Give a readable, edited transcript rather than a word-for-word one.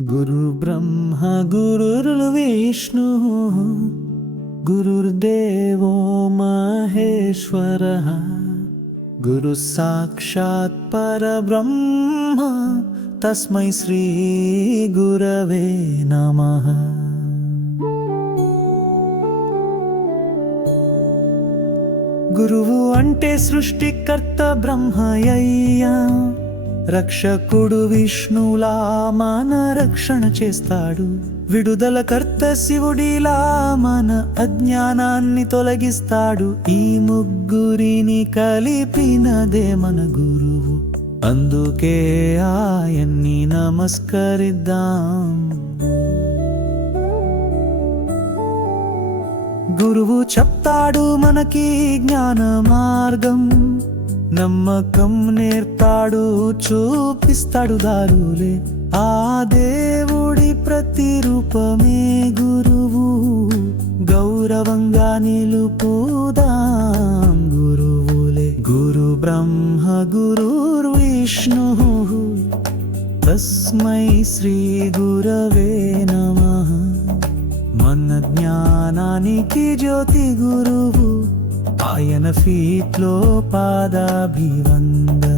గురు బ్రహ్మ గురుర్విష్ణు గురుర్దేవో మహేశ్వరః గురు సాక్షాత్ పరబ్రహ్మ తస్మై శ్రీ గురవే నమః. గురువు అంటే సృష్టికర్త బ్రహ్మయ్యా, రక్షకుడు విష్ణులా మన రక్షణ చేస్తాడు. విడుదలకర్త శివుడిలా మన అజ్ఞానాన్ని తొలగిస్తాడు. ఈ ముగ్గురిని కలిపినదే మన గురువు, అందుకే ఆయన్ని నమస్కరిద్దాం. గురువు చెప్తాడు మనకి జ్ఞాన మార్గం, నమ్మకం నేర్పాడు, చూపిస్తాడు దారులే. ఆ దేవుడి ప్రతిరూపమే గురువు, గౌరవంగా నిలుపుదాం గురువులే. గురు బ్రహ్మ గురుర్విష్ణు తస్మై శ్రీ గురవే నమః. మన జ్ఞానానికి జ్యోతి గురువు, ఆయన ఫీట్లో పాదాభివందనం.